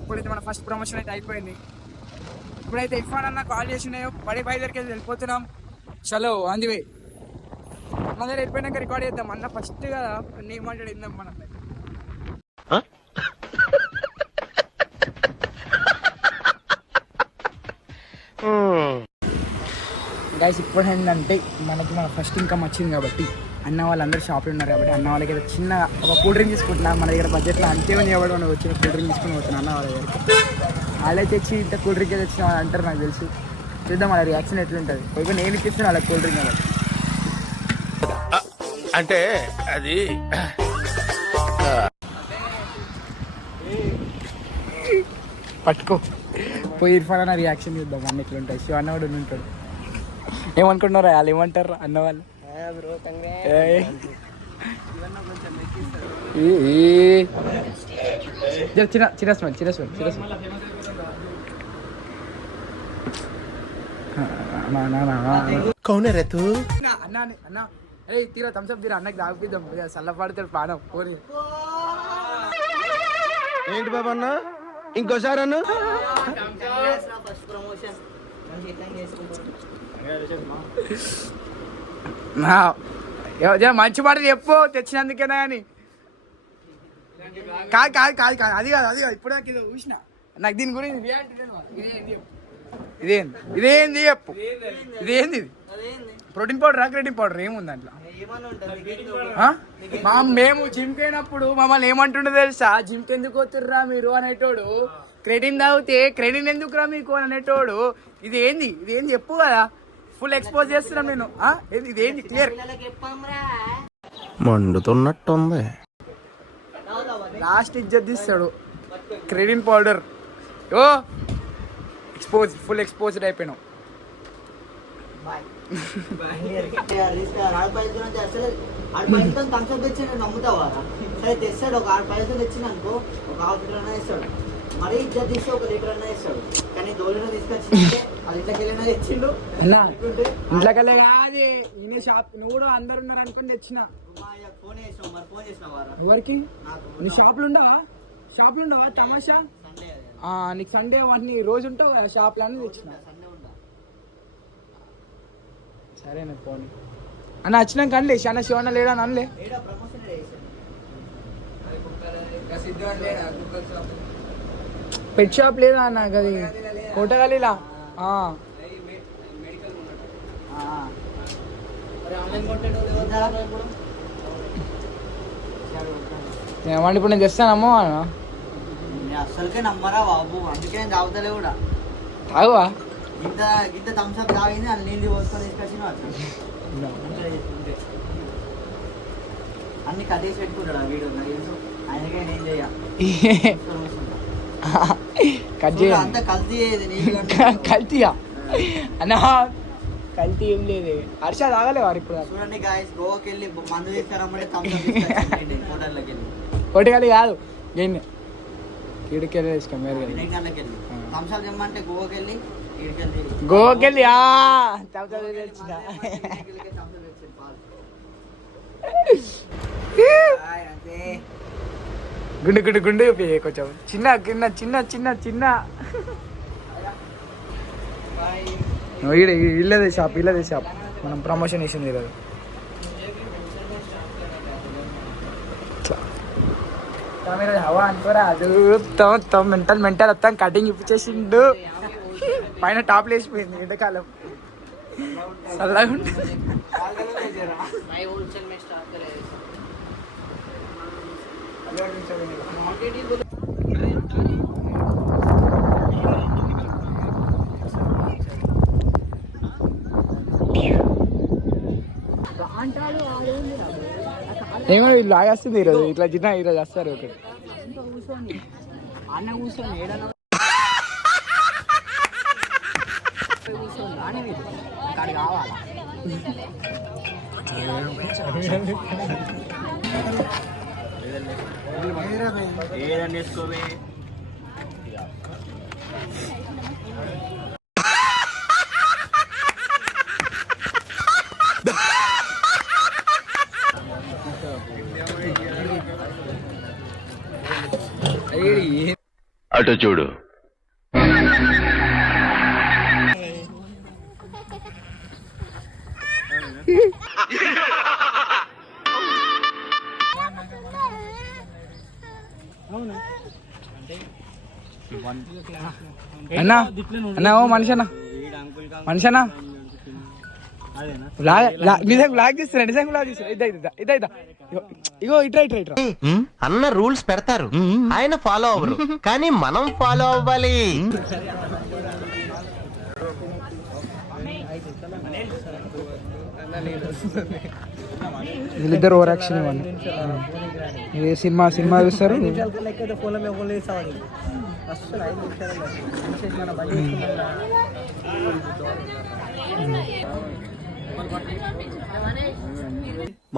ఇప్పుడైతే మన first promotion అయితే అయిపోయింది. ఇప్పుడైతే ఇర్ఫాన్ అన్న కాల్ చేసినాయో పడి బై దగ్గరికి వెళ్ళిపోతున్నాం. చలో ఆన్ ది వే. మన దగ్గర వెళ్ళిపోయినాక రికార్డ్ చేద్దాం. అన్న ఫస్ట్ కదా ఏమంటాడు ఇందాం మన గైస్. ఇప్పుడు ఏంటంటే మనకి మన ఫస్ట్ ఇన్కమ్ వచ్చింది కాబట్టి అన్న వాళ్ళందరూ షాప్లో ఉన్నారు కాబట్టి అన్న వాళ్ళకి ఏదో చిన్న ఒక కూల్ డ్రింక్ తీసుకుంటున్నా. మన దగ్గర బడ్జెట్లో అంతేమని ఎవరు మనం వచ్చిన కూల్ డ్రింక్ తీసుకుని పోతున్నా అన్న వాళ్ళ దగ్గరికి. వాళ్ళే తెచ్చి ఇంత కూల్ డ్రింక్ తెచ్చిన వాళ్ళు అంటారు నాకు తెలుసు. చూద్దాం వాళ్ళ రియాక్షన్ ఎట్లుంటుంది. పోయి నేను ఇప్పిస్తున్నాను వాళ్ళకి కూల్ డ్రింక్ కాబట్టి. అంటే అది పట్టుకో పోయి ఇర్ఫాన్ అన్న రియాక్షన్ చూద్దాం అన్న ఎట్లుంటుంది. శివ అన్న కూడా ఉంటాడు. ఏమనుకుంటున్నారా వాళ్ళు ఏమంటారు అన్న వాళ్ళు? చిన్న చిన్న స్మెల్ చిన్న స్మెల్ చిన్న స్మెల్. కౌనే రేతు అన్న అన్న అరే తీరా థమ్స్అప్ తీరా అన్నకి తాగిపిద్దాం. చల్లపడతాడు పానం పోనీ. ఏంటి బాబా అన్న ఇంకోసారి అన్న మంచి మాట చెప్పు తెచ్చినందుకేనా అని. కాదు కాదు కాదు కాదు అది కాదు అది కాదు. ఇప్పుడు నాకు ఇది చూసిన నాకు దీని గురించి ఇదేంది చెప్పు. ఇదేంది ఇది? ప్రోటీన్ పౌడర్ క్రెడిన్ పౌడర్ ఏముంది దాంట్లో? మేము జిమ్కి అయినప్పుడు మమ్మల్ని ఏమంటుండే తెలుసా? జిమ్కి ఎందుకు పోతుర్రా మీరు అనేటోడు. క్రెడిన్ తాగితే క్రెడిన్ ఎందుకురా మీకు అనేటోడు. ఇదేంది ఇదేంది చెప్పు కదా. ఫుల్ ఎక్స్పోజ్ చేస్తున్నాం నేను. ఇదేంది క్లియర్ మండుతున్నట్టుంది. లాస్ట్ ఇజ్జత్ తీస్తాడు క్రెడిన్ పౌడర్. ఓ ఎక్స్పోజ్ ఫుల్ ఎక్స్పోజ్డ్ అయిపోయినావు. నమ్ముతావా? సరే తెస్తాడు ఒక 6 పైసలు తెచ్చినానుకో ఒక ½ లీటర్ అన్నా ఇస్తాడు. మరీ ఇజ్జత్ తీస్తే 1 లీటర్ అన్నా ఇస్తాడు. కానీ దోళన తీసుకొచ్చిందంటే అది ఇంట్లోకి వెళ్ళినా తెచ్చిండు. ఇంట్లోకెళ్ళే కాదు ఈయన షాప్. నువ్వు కూడా అందరు ఉన్నారు అనుకుని తెచ్చిన. ఫోన్ చేసినావు మరి ఫోన్ చేసినావా? ఎవరికి? నీ షాప్లో ఉండవా? షాప్లో ఉండవా తమాషా? నీకు సండే వాటిని రోజు ఉంటావు కదా షాప్లో అని తెచ్చిన. సరేనా ఫోన్ అన్న వచ్చినాక అనలే చాలా శివన్న లేడా అని అనలే. పెట్ షాప్ లేదా అన్న అది కోటగల్లీలా. ఏమంటే ఇప్పుడు నేను తెస్తానమ్మో అన్న. అసలుకే నమ్మరా బాబు, అందుకే నేను తాగుతలే కూడా. తాగువా? ఇంత ఇంత థమ్స్అప్ తాగింది అని నీళ్ళు పోసుకొని తీసుకొచ్చిన అన్ని కట్టేసి పెట్టుకుంటాడు ఆ వీడియో. ఆయనకే నేను చెయ్య కట్ చేయ అంత కల్తీ కల్తీయా అన్న? కల్తీ ఏం లేదు. హర్ష తాగలే వారు ఇప్పుడు. చూడండి గాయస్, గోవాకి వెళ్ళి మందు తీసుకురమ్మంటే థమ్స్అప్ హోటల్లోకి వెళ్ళి. కోటగల్లి కాదు దీన్ని ఇడికెళ్ళి వేసుకో మీరు వెళ్ళి థమ్స్అప్ తెమ్మంటే గోవాకి వెళ్ళి గోకెళ్ళి గుండు గుండు గుండు కొంచెం చిన్న చిన్న చిన్న చిన్న చిన్న ఇల్లదే షాప్ మనం ప్రమోషన్ ఇచ్చింది ఈరోజు. హవా అనుకోరా అది మెంటల్ మొత్తం కటింగ్ ఇప్పించేసిండు. పైన టాప్ లేచిపోయింది ఎండాకాలం. చల్లగా ఉంటుంది. ఏమో వీళ్ళు ఆగేస్తుంది ఈరోజు. ఇట్లా చిన్న ఈరోజు వస్తారు ఒకటి అన్న కూర్చొని ఏడన్నా కాదు కావాలా? అటు చూడు. అన్నా అన్నా ఓ మనిషన్నా మనిషన్నా నిజంగా బ్లాగ్ తీస్తున్నా నిజంగా బ్లాగ్ తీస్తున్నా ఇదా ఇగో ఇట్రా ఇట్రా ఇట్రా అన్న రూల్స్ పెడతారు, ఆయన ఫాలో అవ్వరు, కానీ మనం ఫాలో అవ్వాలి. వీళ్ళిద్దరు ఓవర్ యాక్షన్ ఇవ్వండి. ఏ సినిమా చూస్తారు.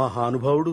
మహానుభావుడు.